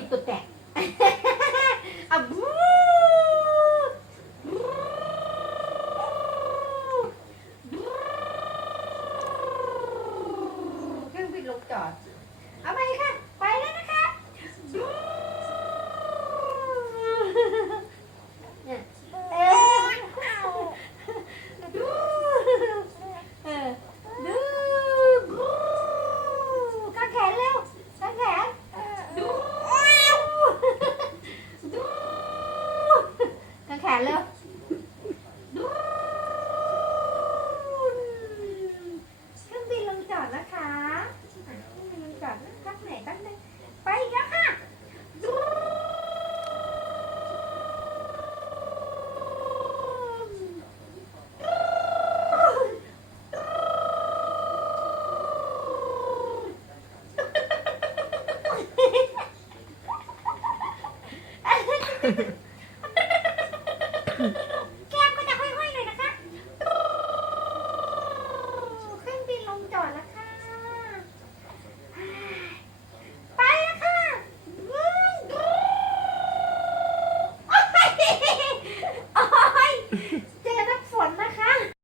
ยตัวแตกอ่ะบูเครื่องบินลงจอดเอาไปค่ะไปแล้วนะคะกางแขนเร็วกางแขนกางแขนเร็วเครื่องบินลงจอดนะคะเครื่องบินลงจอดพักไหนแป๊บนึงไปอีกแล้วค่ะ